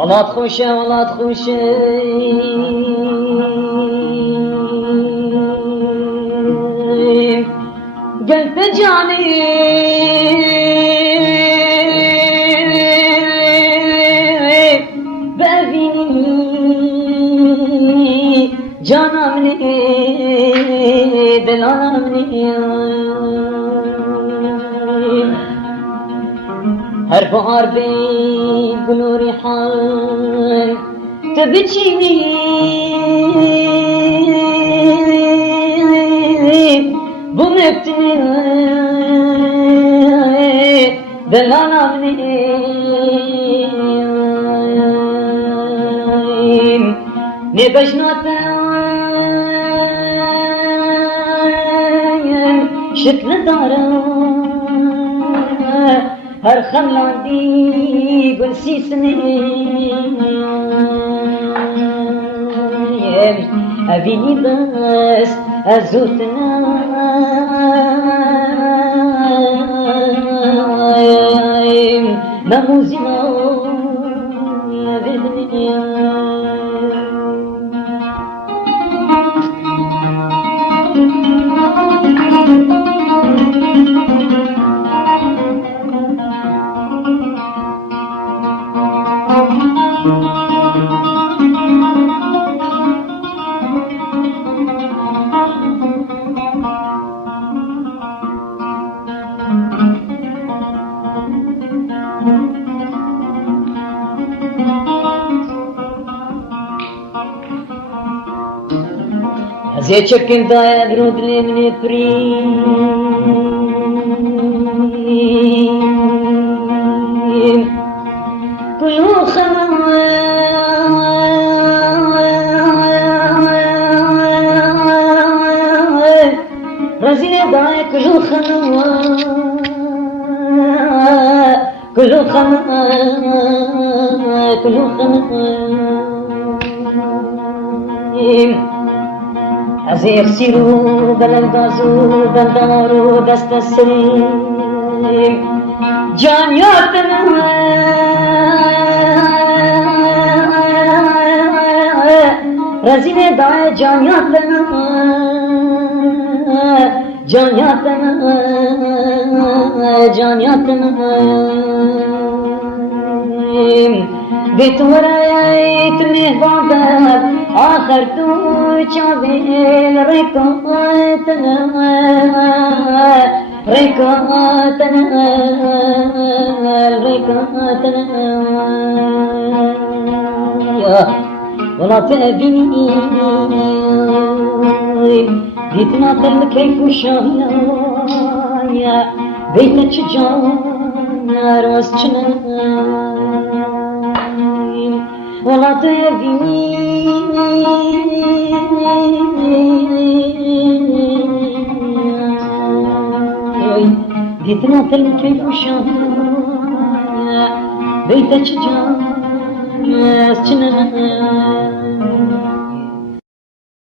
ولات خوشه ولات خوشه قلت جاني بأبيني جانا مني دلانا مني هر بهار بين گل و ریحان تو بچینی بمبتنی دلانا منیم نبجناتن شکل دارم هر خلاندی گل سیسنیم أبيني بس أزوتنا مموزنا بالدنيا زي تشكن ضايع درود لي من بريم كله خمام رزيني ضايع كله خمام كله خمام كله خمام أزير سيرو بلندازو بلدارو دست السليم جان ياتنا رزيني داي جان ياتنا جان ياتنا جان ياتنا بتورايت مهبابك آخر تو چاویل رکاتنا رکاتنا رکاتنا ولا تأبيني بيتنا تل كيف شايا بيتك جانا راستنا ولا تأبيني بيتنا تل كيف شايا بيتك جانا راستنا